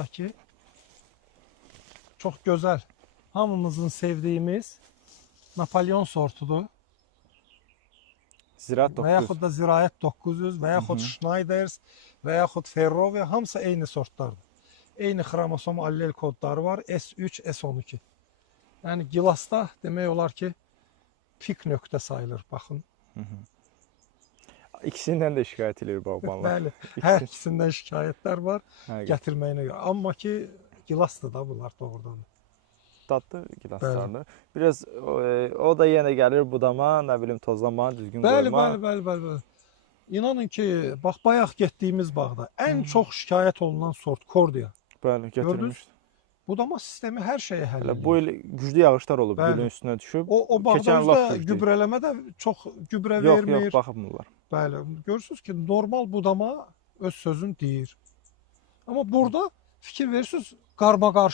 buradakı çok güzel, hamımızın sevdiğimiz Napolyon sortudur. Ziraat Və 900. yaxud da Ziraət 900 və yaxud Schneiders və yaxud Ferrovia hamısı eyni sortlardır. Eyni xromosom allel kodları var. S3, S12. Yəni gilasda demək olar ki, pik nöqtə sayılır. Baxın. İkisindən də şikayət edir bağbanlar. Bəli, hər ikisindən şikayətlər var Həqiqət. gətirməyinə görə. Amma ki, gilasdır da bunlar doğrudan. Dadlı gilaslardır. Biraz o da yenə gəlir budama, nə bilim tozlama, düzgün Bəli, qoyma. bəli. İnanın ki, bax bayaq getdiyimiz bağda ən çox şikayət olunan sort Kordia. Bəli, gətirmişdi. Budama sistemi hər şeyə həll edir. Bu il güclü yağışlar olub, Bəli. gülün üstünə düşüb. O bağda özdə gübrələmə də çox gübrə vermir. Yox, baxmırlar. Bəli, görürsünüz ki, normal budama öz sözünü deyir. Amma burada fikir verirsiniz, qarmaqarışıq.